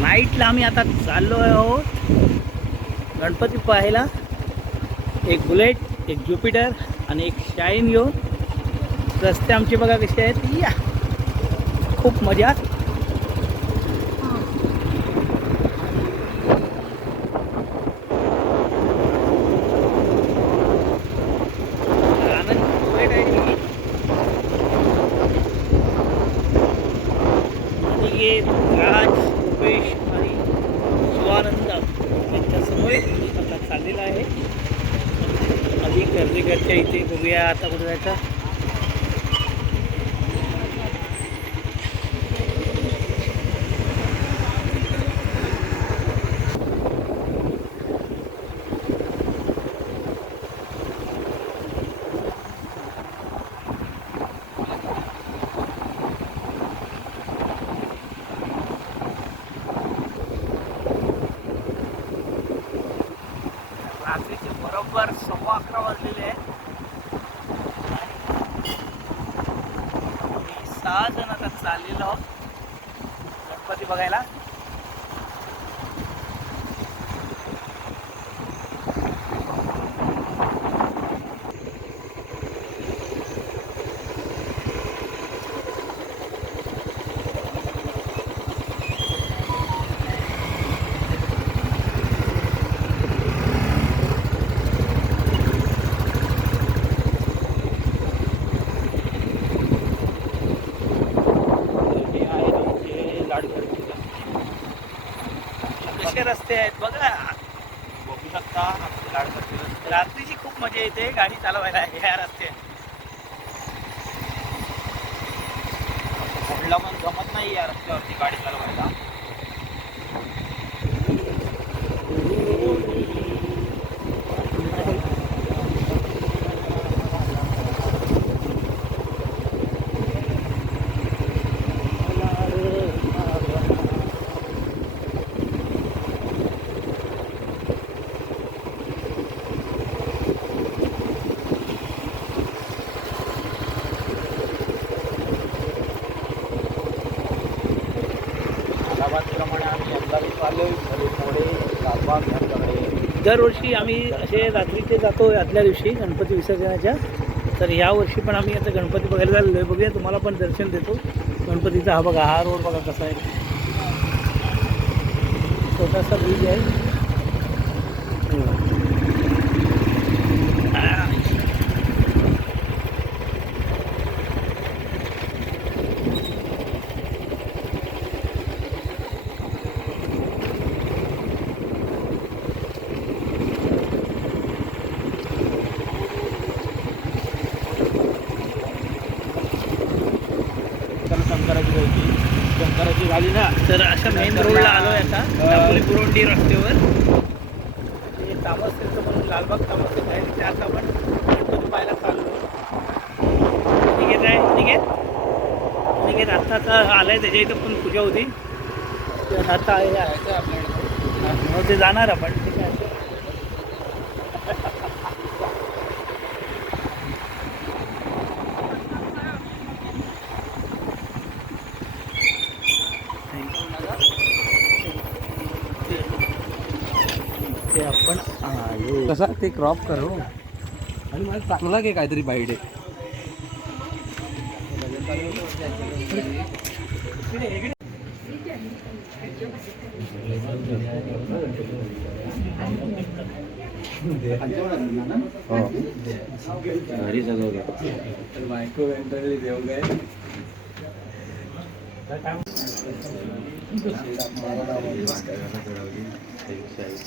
नाईटला आम्ही आता चाललो आहोत गणपती पाहायला. एक बुलेट एक ज्युपिटर आणि एक शाईन घेऊन रस्ते आमचे बघा कसे आहेत. या. खूप मजा. आनंद आहे राज उपेश आणि शिवानंद यांच्यासमोर आता चाललेला आहे. अधिक गर्दीकडच्या इथे बघूया. आता कुठे जायचा रात्रीचे बरोबर सव्वा अकरा वाजलेले आहेत. सहा जण आता चाललेलो आहोत. गणपती बघायला. रस्ते आहेत. बघा. बघू शकता रात्रीची खूप मजा येते गाडी चालवायला ह्या रस्ते पुढला पण जमत नाही या रस्त्यावरती गाडी चालवायला. आम्ही लालबाग दरवर्षी आम्ही असे रात्रीचे जातो आदल्या दिवशी गणपती विसर्जनाच्या. तर ह्या वर्षी पण आम्ही आता गणपती बघायला झालेलो आहे बघूया तुम्हाला पण दर्शन देतो. गणपतीचा हा बघा हा रोड बघा कसा आहे. छोटासा ब्रिज आहे. शंकराची गायची शंकराची झाली ना. तर अशा मेन रोडला आलो आहे आता दापोली बुरोंडी रस्त्यावर. ते तामसतेचं म्हणून लालबाग तामसते आहे. तिथे आता आपण गणपती पाहायला चाललो निकेत आहे निकेत निकेत आत्ता आता आलाय त्याच्या इथं पण पूजा होती. आता आहे आपल्याकडे. मग ते जाणार आपण. ते आपण आलो कसा ते क्रॉप करू. आणि मला चांगला की काहीतरी बाईट आहे घरी सगळं घ्या बायको वेंटरली देऊ काय take sake.